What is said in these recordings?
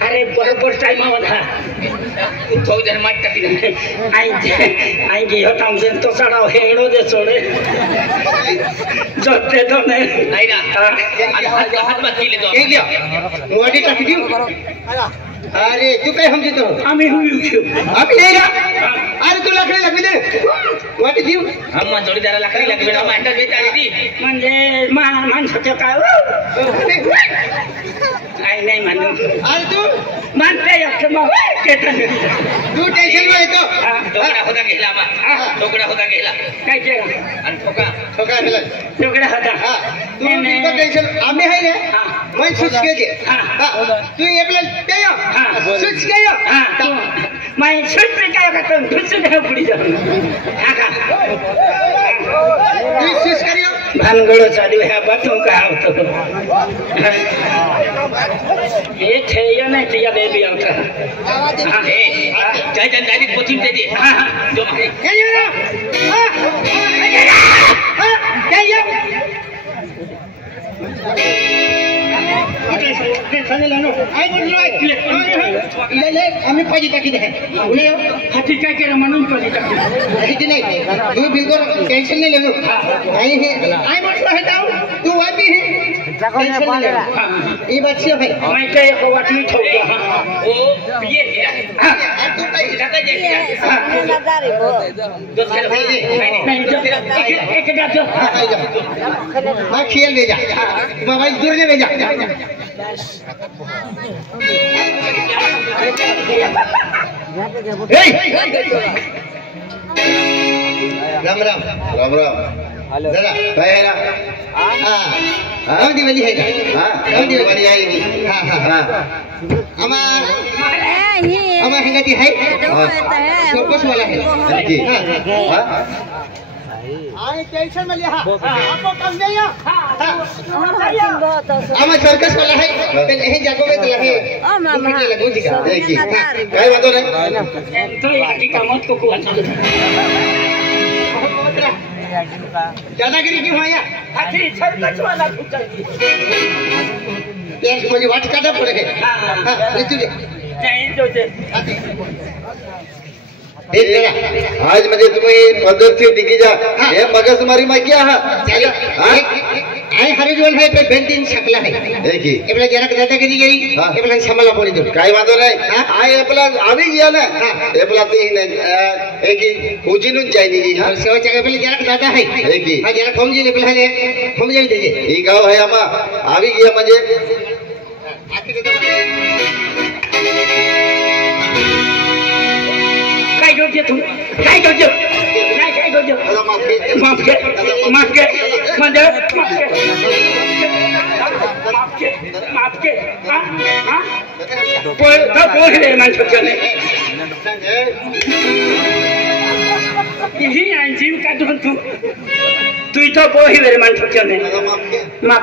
अरे बरोबर टाइम आवाला तो जन मत कती आई की होता हूं तो सड़ा हेड़ो दे छोड़े जोते तो नहीं ना हाथ मत कीले तो क्या वाडी टाकी दियो अरे तू काय समझे तो आम्ही हुई अभी नहीं ना अरे तू लकड़ी लगवी दे वाटी दियो हम जोडीदार लकड़ी लगवी ना मांडर बेचारी दी म्हणजे माणसाचं काय आई नाही मानू अरे तू मानते असं मग तू टेन्शन मध्ये येतो टोकडा होता गेला काय केलं आणि ठोका गेला टोकडा होता तू टेन्शन आम्ही आहे ना मैं सुच के तू एकला तेयो सुच के मैं सुच पे काय करतो दुसरं काय पुढे जाऊ का तू सुच करियो भानगड चालू ह्या बातून काय होतं ये ठेया नाही ठेया बेबी आता हे काय जन डायरेक्ट कोचिंग दे दे जो काय ना काय आम्ही पाहिजे टाकी दे हाती काय केलं म्हणून पाहिजे टाकी नाही तू बिलकुल टेन्शन नाही लेलो आई हे आई म्हटलं आहे जाऊ तू वाटी हे ये बात से भाई मैं क्या को वाटी ठोका ओ ये हां तू काय जाता जे नजारे वो दूसरे भाई नहीं एक गाजो मैं खेल ले जा बाबा दूर ले जा राम राम राम राम दादा काय है ना हां दिवाळी आहे का हां दिवाळी आहे हां हां आमा हंगाती है सर्कस वाला है जी हां आई टेंशन में लिया आपको कम नहीं आमा सर्कस वाला है तो यही जागो में तो है मामा लगू जी का देखिए काय बात है तो ये कामत को दादागिरी क्यों आया आखिर सर्कस वाला पूछती ये मुझे वाट काटा पड़ेगा हां चलिए जय जो आज म्हणजे तुम्ही पद्धतशीर टिकी जा हे मगजमारी मा क्या है आई हरिजोल है पे बेंटिन शकला है देखी एबला जरा दादागिरी गई एबला संभाला बोली दो काय वांदो नाही आई एबला आवी गया ना एबला ते एक पूजीनु चाहिए जी हां सेवा जगह पे जरा दादा है देखी हां जरा समझी ले पहले समझी दीजिए ई गाव है आमा आवी गया म्हणजे काय करते तू काय करते नाही काय करते माफ के म्हणजे माफ के हां पोहले माणसाचं नाही ही जीव काढून तू इथं पोहिले माणसाचं नाही माफ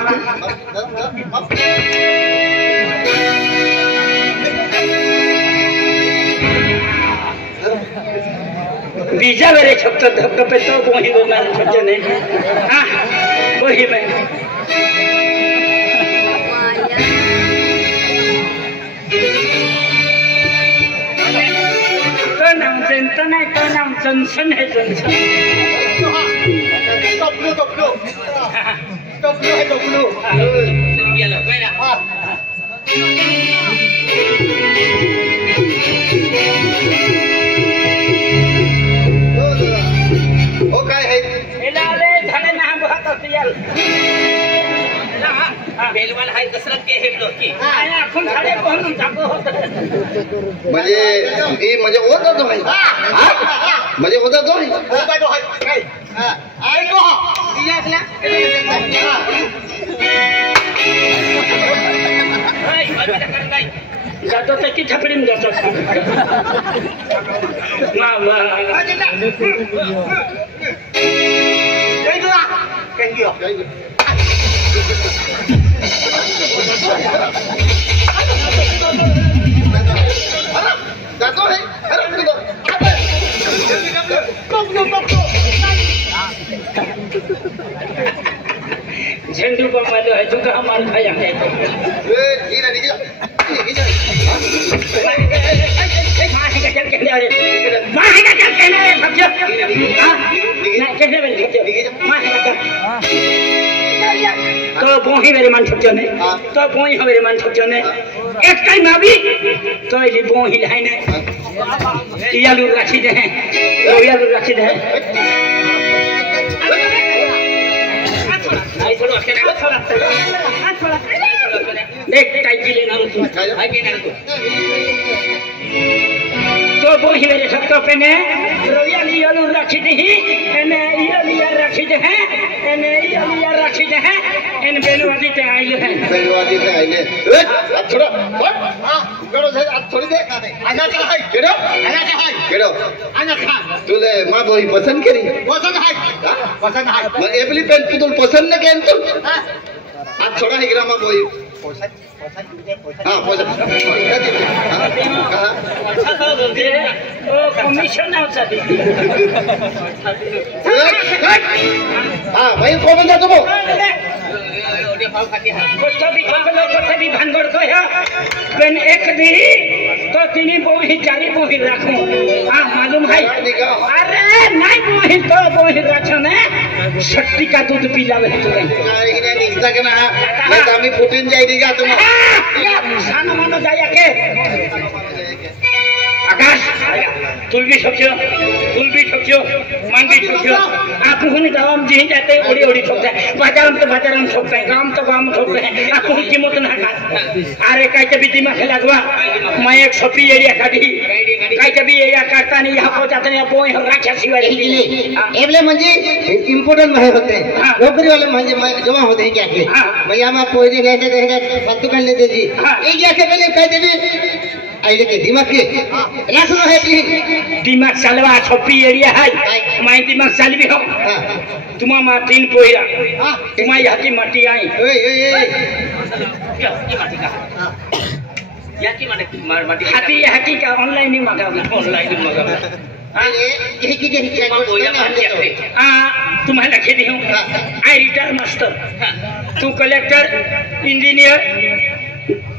बीजा मेरे छप्प धपधपे तो वही मैंने सोचे नहीं हाँ वही मैं तो नाम जनता नहीं तो नाम जनसन है जनसन टोपलो है टोपलो ये लो मेरा बेलवाल हाय कसरत के हे लोकी आया आपण साडे कोण टाको म्हणजे मी म्हणजे होता तो आहे म्हणजे होता तो आहे होता तो आहे काय आई को इलाकला हाय अभी तक काय जातो तर की छपडीन जातो मामा थैंक यू जातो है झंडू को मारो है तुका हमार खाया है तो बोही मेरे मन छुट्टने तो बोही मेरे मन छुट्टने एक टाइम अभी तो ये बोही है ना यालू राखी दे हैं यालू राखी दे हैं देख टाइप लेना तो बोही मेरे सबको पहने रोयाली यालू राखी दे एने यालिया राखी दे हैं एने यालिया राखी दे हैं एन बेलवादी ते आइले हैं बेलवादी ते आइले अब छोड़ो हां करो से अब थोड़ी दे आना का है केड़ो आना का है केड़ो आना खा तुले मां बोही पसंद करी पसंद है मैं एबली पेन तुल पसंद न केन तू अब छोड़ा है ग्रामा बोही पसंद हां पसंद कहां अच्छा तो बोलते ओ कमीशन आवता दी हां भाई को बंदा तुमो कोई भी भानगड़ को है पेन एक दी तो तीनी बोही चारी बोही रखो हां मालूम है अरे नहीं बोही तो बोही रखो ने शक्ति का दूध पी लावे तो नहीं नहीं सगना मैं तमी फुटिन जाई दीगा तुम साना मानो जाया के आकाश तुल भी सोचो मन भी सोचो आप हुन गांव जी जाते ओड़ी ओड़ी ठोकते बाजार में ठोकते हैं गांव तो गांव ठोकते हैं आप हुन कीमत ना का अरे काई के बीती में लगवा मैं एक छोटी एरिया काटी काई के भी एरिया काटता नहीं यहां को जाते नहीं बोई राखा सिवाड़ी एबले मंजी इंपोर्टेंट में होते हैं नौकरी वाले मंजी जमा होते हैं क्या के भैया मैं पोजे गए थे बात कर लेते जी एक क्या के पहले कह देबी आइले के दिमाग के लासो है कि दिमाग सालवा छोटी एरिया है मैं दिमाग साल भी हो तुमा माटीन पोईरा तुमा याकी माटी आई ओए क्या की माटी का याकी माटी हाथी याकी का ऑनलाइन ही मंगाओ अरे यही की तुम्हें लिखे दी हूँ आई रिटायर मास्टर तू कलेक्टर इंजीनियर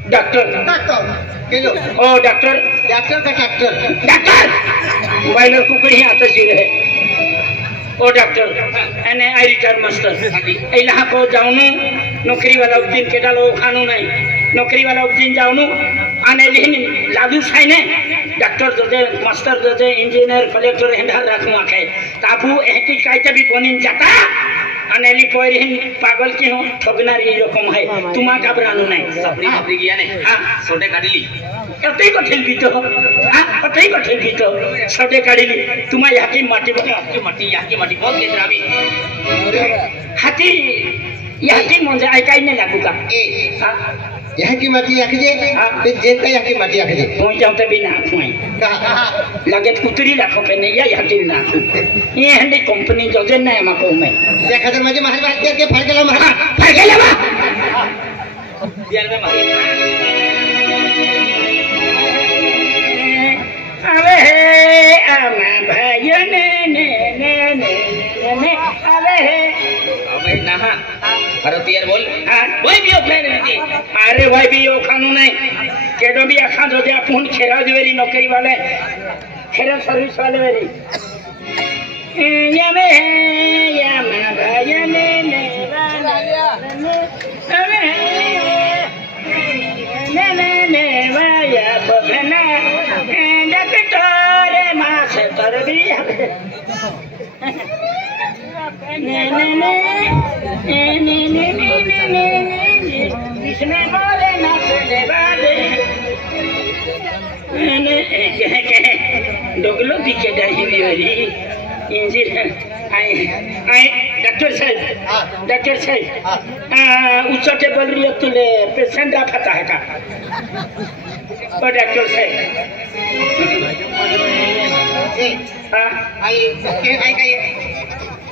डॉक्टर ओ डॉक्टर बाइलर कुकड़ी आता जी रहे ओ डॉक्टर एने आई रिटायर मास्टर इलाहा को जाऊनु नौकरी वाला दिन के डालो खानू नहीं नौकरी वाला दिन जाऊनु आने लेकिन लादू साइने डॉक्टर जोजे मास्टर जोजे इंजीनियर कलेक्टर हेंडा रखवा के ताबू एकी काइते भी बनिन जाता अनेली पोइरिन पागल की हो ठगनार ये रकम है तुमा घबरानो नहीं सपनी सपनी किया ने हां सोडे काढली कतई को ठेल भी तो हां कतई को ठेल भी तो सोडे काढली तुमा याकी माटी याकी माटी बहुत केद्रावी हाथी याकी म्हणजे ऐकाय नाही लागू का हां यहाँ की माटी आखिजे ते जेता यहाँ की माटी आखिजे कोई जाते बिना खुई लगे कुतरी लाखों पे नहीं या यहाँ की ना ये हंडी कंपनी जो जन ना माको में देखा तो मुझे मार बात करके फड़ गया मार दियाल में मार अबे अम्मा भाइयों ने अबे नहा भारतीय बोल वही भी प्लान है अरे वही भी यो खानू नहीं केडो भी आखा जो दे अपन खेरा देवेरी नौकरी वाले खेरा सर्विस वाले वेरी या मैं भाई ने वाया बना डॉक्टर मां से कर दिया इसमें बोले ना चले बादे डोगलो दिखे डाही भी वाली इंजीनियर आई डॉक्टर साहब उच्च टेबल रियो तुले पेशेंट आता है का ओ डॉक्टर साहब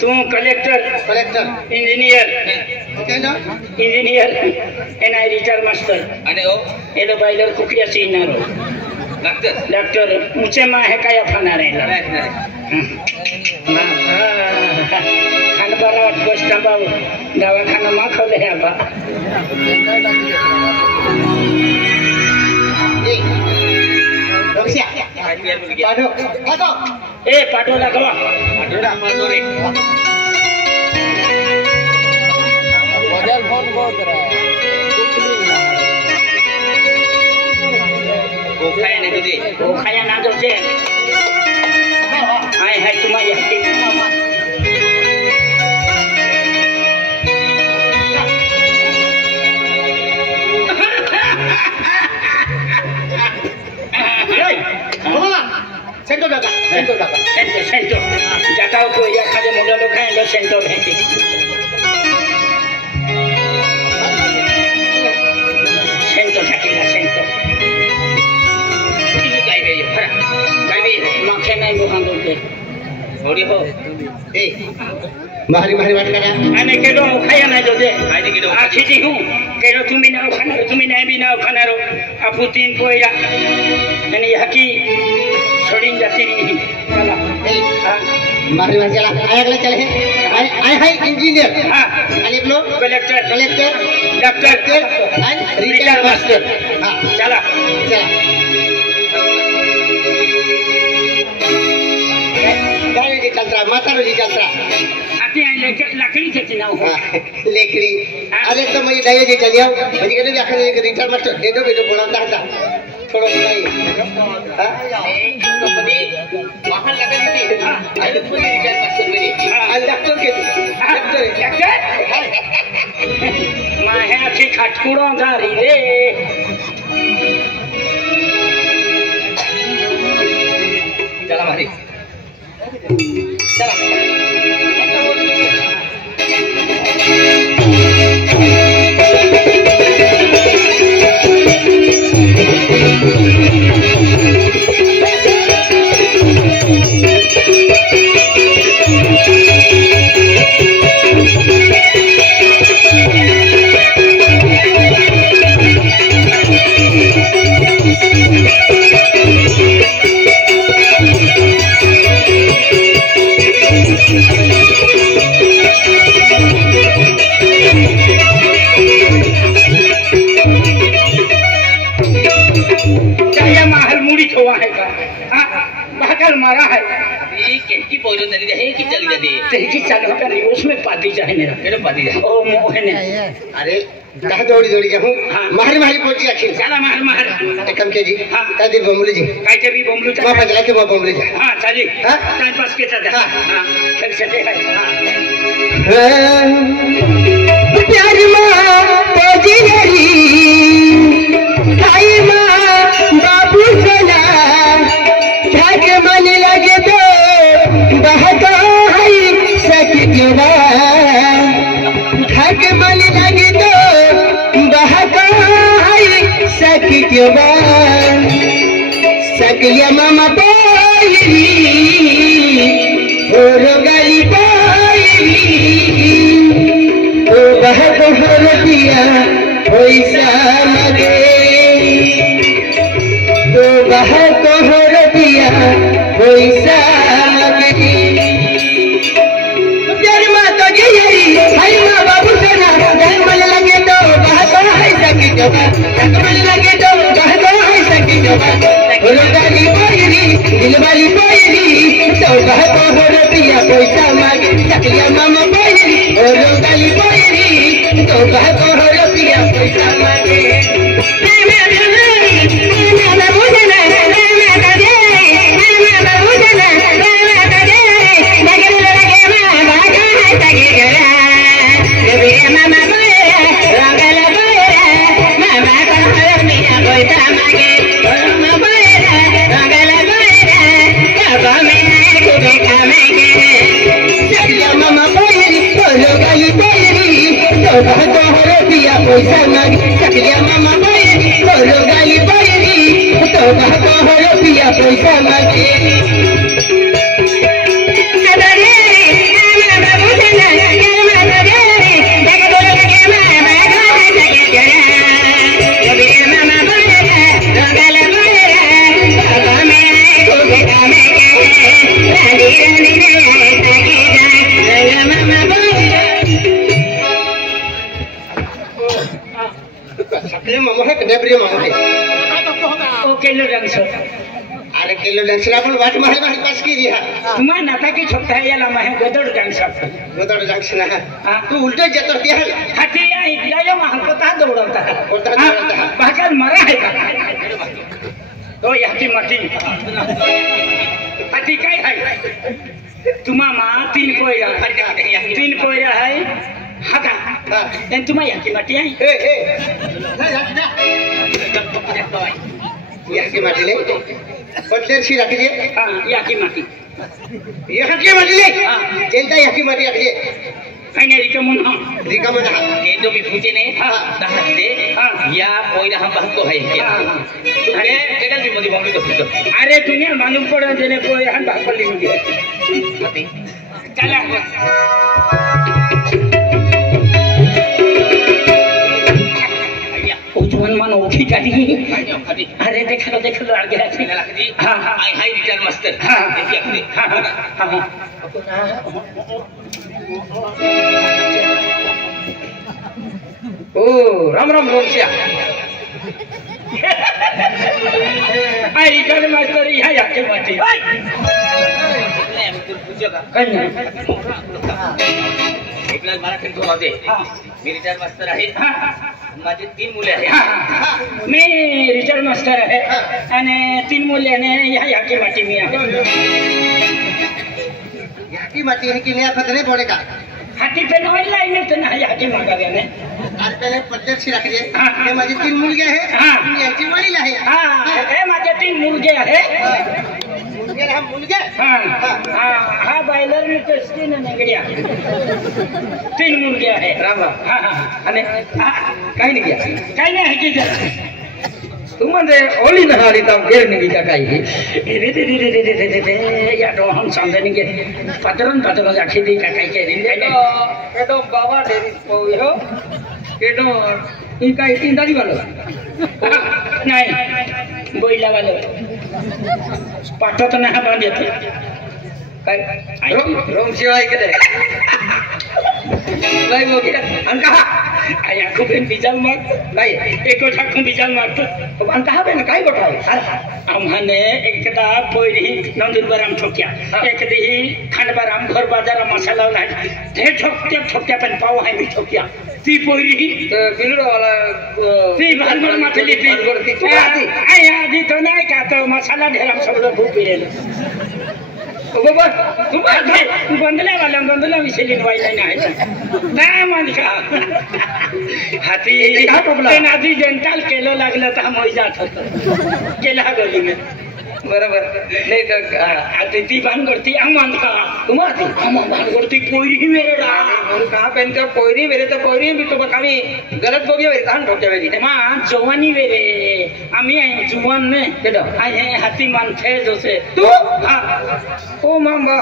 तू कलेक्टर इंजिनियर एन आई रिटायर मास्टर एलो बाइलर कुकड़िया सीनारो डॉक्टर मुझे माँ है क्या फाना रहे खान बरा गोश्त बाबू दवा खाना माँ खोले है बा पाटो लगवा वो खाया ना तो से आए है तुम्हारी हस्ती सेंटो जाताओ को या खाली मोड़ा लोग हैं लो सेंटो भेंटी सेंटो ढकेला सेंटो ini kayak makan naik bukan dulu. Mau dia ho? mahari baat kara. Ane kelo khaya naik dulu. Akhir di hum. Kelo tumi na khana ro, tumi na bi na khana ro. Apu tin poira. Ini haki छोड़िंग जाती नहीं चला mahari baat चला आया अगला चले आए है engineer हाँ अलिप लो कलेक्टर डॉक्टर रिटायर मास्टर हाँ चला गाड़ी जी चलता माता रो जी चलता आते हैं लकड़ी से चिनाओ लेकड़ी अरे तो मैं दाई जी चलियो मुझे कहते आखिर एक रिटायर मास्टर दे दो बोलता था थोड़ा बताइए हां तो बड़ी बाहर लगा दी थी अरे पूरी रिटायर मास्टर मेरी डॉक्टर के डॉक्टर मां है अच्छी खटकुड़ों जा रही रे चला मारी चला मारा है की पोजन चली जाए की चली जाती है की चालू कर उसमें पाती जाए मेरा मेरे पाती जाए ओ मोह ने अरे कहां दौड़ी जाऊं मारी पहुंची आखिर चला मार कम के जी हां कादी बमलू जी कायते भी बमलू मा पगला के मा बमलू जी हां चली हां टाइम पास के चल हां चल चले है हां प्यार मां पोजी गई खाई मां बाबू सोना झाग मन लगे तो बहका है सकिवा झाग मन लगे तो बहका है सकिवा सकलिया मामा पायरी और गली पायरी ओ बहक हर दिया पैसा लगे तो बहक हर दिया पैसा लगे प्यार माता जी हाय माँ बाबू से ना मन लगे तो बहक है सकी जवा मन लगे तो बहक है सकी जवा गाली पायरी दिल वाली पायरी तो बहक हर दिया पैसा मांगे सकलिया मामा पायरी और गाली पायरी तो बहक हर दिया पैसा मांगे पैसा मांगे सकलिया मामा पायरी गाली पायरी तो बाबा हो पिया पैसा मांगे मामा है कन्या मामा है ओ केलो डांस अरे किलो डांस आपण वाट मारे मारे पास की दिया तुम्हा नाता की छोटा है याला माहे गोदड़ डांस गोदड़ डांस ना तू उल्टे जातो त्या हाती इकलायो माह कोता दौड़ता भाकर मरा है का तो याती मटी हाती काय है तुम्हा मा तीन कोयरा है हाका एन तुम्हा याती मटी है याकी माटी ले पत्थर सी रख दे हां याकी माटी याकी माटी ले चलता याकी माटी रख दे आईने रिकमन के तो भी पूछे ने दहत दे या कोयला हम बात तो है क्या अरे केडल भी मोदी बंगली तो फुटो अरे दुनिया मालूम पड़ा देने कोई हम बात कर ली मुझे चला उजवन मन ओखी काटी अरे देख लो आड़ गया हां हां हाय रिटर्न मास्टर हां देखिए हां हां ओ राम राम रोमसिया आई रिटर्न मास्टर यहाँ जाके माटी एकला मला किंतु माझे मी रिटायर मास्टर आहे माझे 3 मुले आहेत मी रिटायर मास्टर आहे आणि 3 मुले ने यहाँ याकी माटी मी याकी माटी है कि नया खतरे पड़े का हाथी पे नॉइल लाइन तो ना याकी मांगा गया ने आज पहले पद्धत से रख दे ये माझे 3 मुर्गे है याची महिला है हां ए माझे 3 मुर्गे है मुर्गे हम मुर्गे हां हां बायलर में तो स्किन निकलिया 3 मुर्गे है राम राम हां हां आणि काही नाही गया काही नाही की जरा तू म्हणजे ओली नहारी तम गेर निघी का काही रे या तो हम समझने के पतरन जाके दी का काही के रे केडो बाबा डेरी पोई हो केडो ई का इतनी दाढ़ी वाला नहीं बोइला वाला पाटो तो ना बांध देते काय रोम शिवाय के नाही हो गया अनका आया खूब बिजल मार नाही एक ठाकू बिजल मार तो अनका हबे ना काय गोठा आम्हाने एकदा पोरी नंदुरबाराम ठोक्या एक दिही खंडबाराम घर बाजार मसाला लाग ते ठोक्या पण पाव आहे मी ठोक्या ती पोरी बिलडो वाला ती भानगड माथली ती आया आधी तो नाही का तो मसाला ढेराम सगळं खूप येईल बाबा तू बंदला विषय लिनवायला नाही ना मन का हाती आधी जनताल केलं लागलं तर मग जात होत गेला गली में बरोबर नाही तर आता ती भानगडती आमान का तुम्हाला आमान भानगडती पोयरी ही मेरे रा और कहां पेन का पोयरी मेरे तो पोयरी भी तो बकामी गलत बोगिया वेरी तान ठोक्या वेरी मा जवानी वेरे आम्ही आहे जुवान ने केडो आहे हाती मान थे जसे तू हां ओ मामा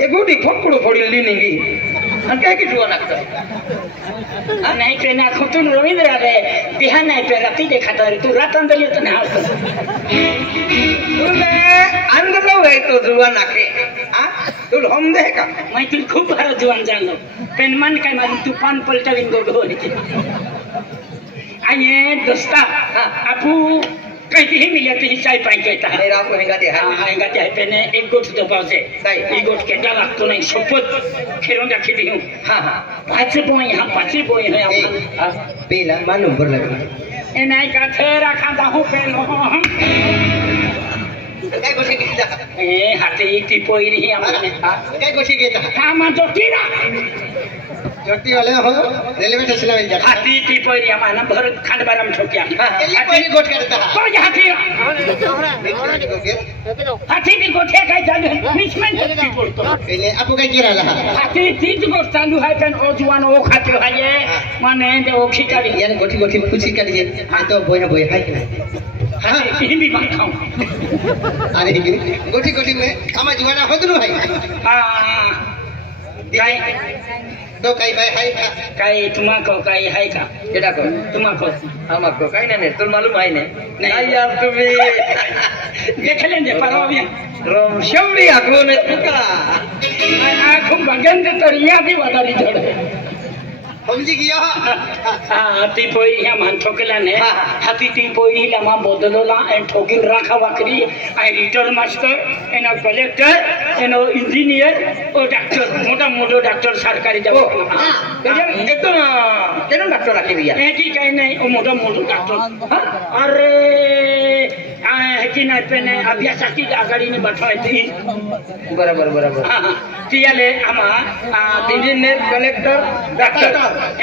ए गोडी फोडकुडो फोडली निगी आणि काय की जुवा लागतं नाही पेना खुतून रवींद्र रे बिहान नाही पेना ती देखा तर तू रातन दली तर नाही तुले अंदर है तो जुवा नाके हां तू हम दे का मैं तू खूप भार जुवान जाणलो पेन मन काय मारून तू पान पलटविन गोडो होती आणि दोस्ता आपू कहीं मिले तो ही चाय पाई कहता है मेरा को हेंगा दे हेंगा दे पेने एक गोट तो पासे एक गोट के डाला तो नहीं शपथ खेरों जा खिदी हूं हां पांच बोए यहां पांच बोए है हां पहला मा नंबर लगा ए नहीं का थेरा खादा हूं पेलो काय गोष्टी घेता ए हाते ती पोईरी ही आम्हाला काय गोष्टी घेता हां मा तो कीरा जोटी वाले हो रेलवे स्टेशन में जा हाथी ती पोईरी आम्हाला भर खंडबाराम ठोक्या हाथी गोट करता तो हाथी हाथी ती गोठे काय चालू मिसमेंट ती बोलतो पहले आपको काय केला हाथी तीच गोट चालू है पण ओ जुवान ओ खाते है माने ते ओ खिचारी यानी गोठी गोठी कुछ कर दिए तो बोय ना बोय है हिंदी बात खाऊं अरे गोटी गोटी में आमा जीवाना होत नु है काय तो काही बाय हाय का काय तुम्हाको काय हाय का केडा को तुम्हाको हमको काही नाही तुला मालूम आहे नहीं यार तुम्ही देख लेंगे पर अभी रोम शम्मी आखोन तुका आँखों बगंद तरिया भी वादारी जोड़े समझी गया ती पोई ह्या मान ठोकला ने हाती ती पोई लमा बदलला एंड ठोकिन राखा वाकरी आई रिटर्न मास्टर एनो कलेक्टर एनो इंजीनियर ओ डॉक्टर मोटा मोटो डॉक्टर सरकारी जब एकदम केना डॉक्टर राखी भैया ए की कहीं नहीं ओ मोटा मोटो डॉक्टर अरे की ना पेने अभ्यासाची आगाडी ने बठवायची बरोबर बरोबर तियाले आमा इंजीनियर कलेक्टर डॉक्टर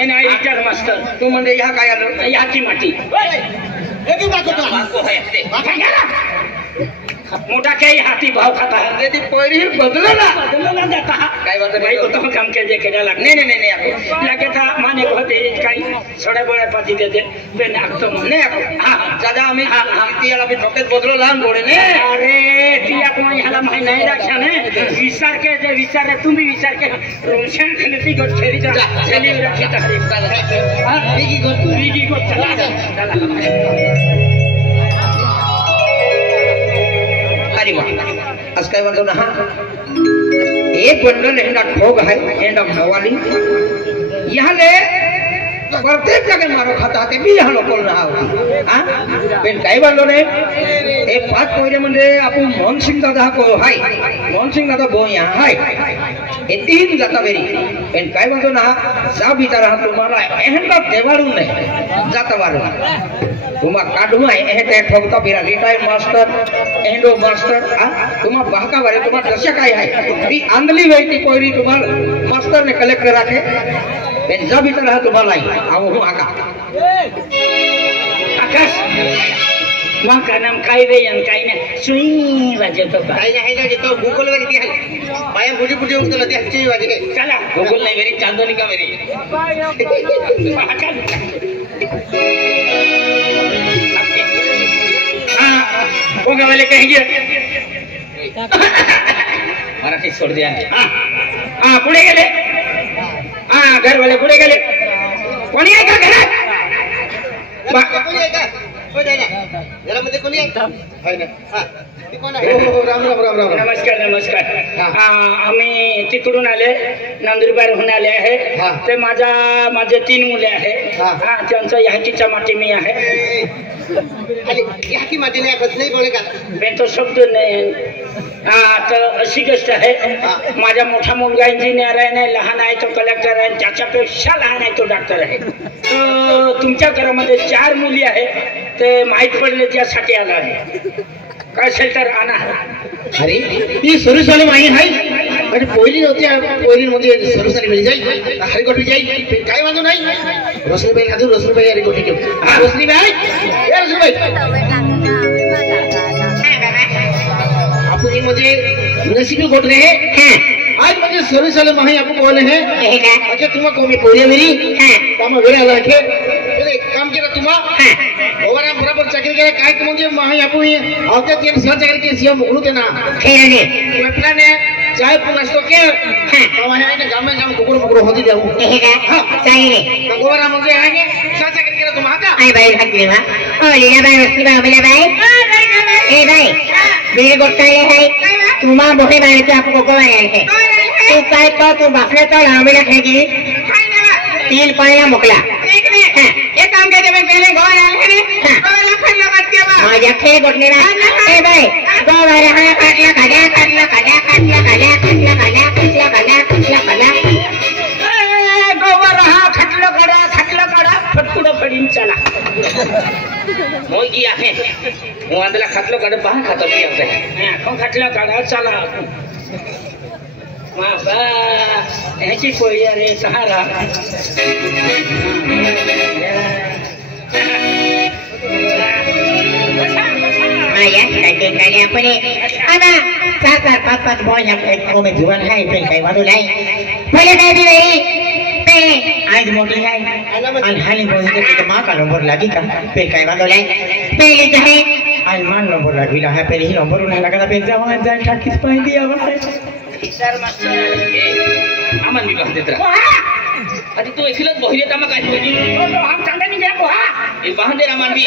एनो रिटर्न मास्टर तू म्हणजे ह्या काय आलो या की माटी एक बात होता बाको है ते मोटा काही हाती भाव खाता है ती पहिली बदलला जाता काय बात भाई तो काम के जे केला लाग नाही नाही नाही लगे था माने होते काही सोडा बोळा पाती देते बेन आखतो नाही हां दादा आम्ही तियाला भी ठोकेत बदलो लहान गोडे ने अरे तिया कोण ह्याला माहिती नाही राखा ने विचार के जे विचार तुम्ही विचार के रोशन खलती गोट खेरी जा चली रखी तहरी हां बिगी गोट चला अरे वाह आज काय म्हणतो ना एक बंडल हेंडा ठोग है हेंडा मवाली यहाँ ले प्रत्येक जगह मारो खाता ते भी यहाँ लोकल रहा होती हाँ पेन काय बांधो ने एक बात कोई म्हणजे आपण मोहन सिंग दादा को हाय मोहन सिंग दादा बो यहाँ हाय ये तीन जाता बेरी पेन काय बांधो ना सा भीतर हम तुम्हारा हेंडा देवारू नहीं जाता वारू तुम्हा काढू आहे हे ठोकता बिरा रिटायर मास्टर एंडो मास्टर तुम्हा बाका वाले तुम्हा दशा काय आहे ती आंधली वेळी कोयरी तुम्हाला मास्टर ने कलेक्टर राखे पेन जब इतर रहा तुम्हाला आओ हूं आका आकाश मां का नाम काय वे यन काय ने सुई वाजतो का काही नाही का तो गूगल वर ती आहे पाया फुटी फुटी उठला ती हच्ची वाजे चला गूगल नाही मेरी चांदनी का मेरी होगा वाले कहेंगे मराठी सोड दिया हाँ पुढे गेले हाँ घर वाले पुढे गेले कोणी आहे का घरात कोणी आहे का कोण आहे ना घरामध्ये कोणी आहे ना हां कोण आहे राम राम राम राम नमस्कार नमस्कार आम्ही तिकडून आले नंदुरबारहून आले आहे ते माझे 3 मुले आहे हा त्यांचं ह्याचीच्या माती मी आहे या की माती नाही कसं नाही बोले का पण तो शब्द नाही तर अशी गोष्ट आहे माझा मोठा मुलगा इंजिनियर आहे नाही लहान आहे तो कलेक्टर आहे त्याच्यापेक्षा लहान आहे तो डॉक्टर आहे तुमच्या घरामध्ये 4 मुली आहे ते माहीत पडले त्यासाठी आला आहे काय शेल्टर आणा अरे ती सुरुसाली माही आहे आणि पहिली नव्हती पहिली म्हणजे सुरुसाली मिळी जाईल हरिकोटी जाईल काय वांधो नाही रोशनीबाई खाजू रोशनीबाई हरिकोटी घेऊ रोशनीबाई या रोशनीबाई आपण म्हणजे नसीबी गोट रहे हैं आज म्हणजे सुरुसाली माही आपण बोले हैं अच्छा तुम्हा कोणी पहिली मेरी काम वेळ रखे काम केलं तुम्हा ओवरा बराबर चाकरी केला काय म्हणजे माही आपण आवते तीन सह चाकरी के सीएम मुकलू ते ना खेळणे म्हटला ने चाय पुनस्तो के तवा आहे ना गामे जाम कुकुर मुकुर होती जाऊ हे का चांगले ओवरा म्हणजे आहे ने सह चाकरी केला तुम्हा आता आई बाई हकली ना ओ लीला बाई वस्ती बाबला बाई ए बाई मेरे गोटाले है तुम्हा बोहे बाई के आपको को आए है तू काय तो तू बापले तो लावेला खेगी 3 पाया मुकला ये काम के मैं पहले गोर आले ने गोला खल्ला मत के बा माझ्या खे गोटने रा ए बाई गोवारे हा काटला गोवर हा खटलो कडा फटकुडा पडीन चला मोय की आहे वांदला खटलो कडा पहा खातो मी आता खटलो कडा चला माबा ह्याची पोळी रे सहारा अपने आना 4-5 बॉय में जीवन है फिर कई बात नहीं पहले कह भी नहीं पहले आज मोटी है अनहाली बोल के माँ का नंबर लगी का फिर कई बात नहीं पहले जो है आज मान नंबर लागविला है पहले ही नंबर उन्हें लगा था पेंजा वहां जान ठाकिस पाई दिया वहां सर मास्टर आमान भी बांध देता अरे तू एकलच बहिरे तमा काय होई हम चांदा नहीं गया बोहा ये बांध दे रामान भी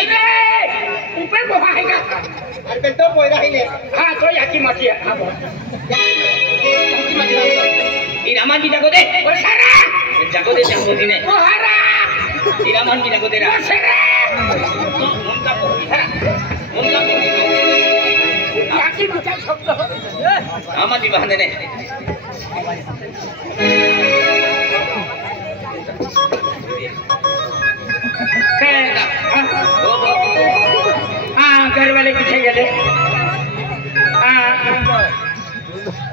ऊपर बोहा है का अरे पे तो पोइरा ही ले हां तो याकी मत हां ये रामान भी जागो दे ओ सारा जागो दे ने ओ हारा ये रामान भी जागो दे रा सारा उनका याकी मत शब्द रामान भी बांध दे घर वाले कुठे गेले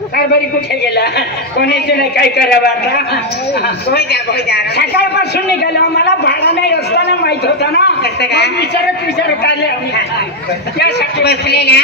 कारभारी कुठे गेला कोणीच नाही काय करावं आता सकाळपासून निघालो मला भाडा नाही असताना माहित होता ना विचारत आले त्यासाठी बसलेल्या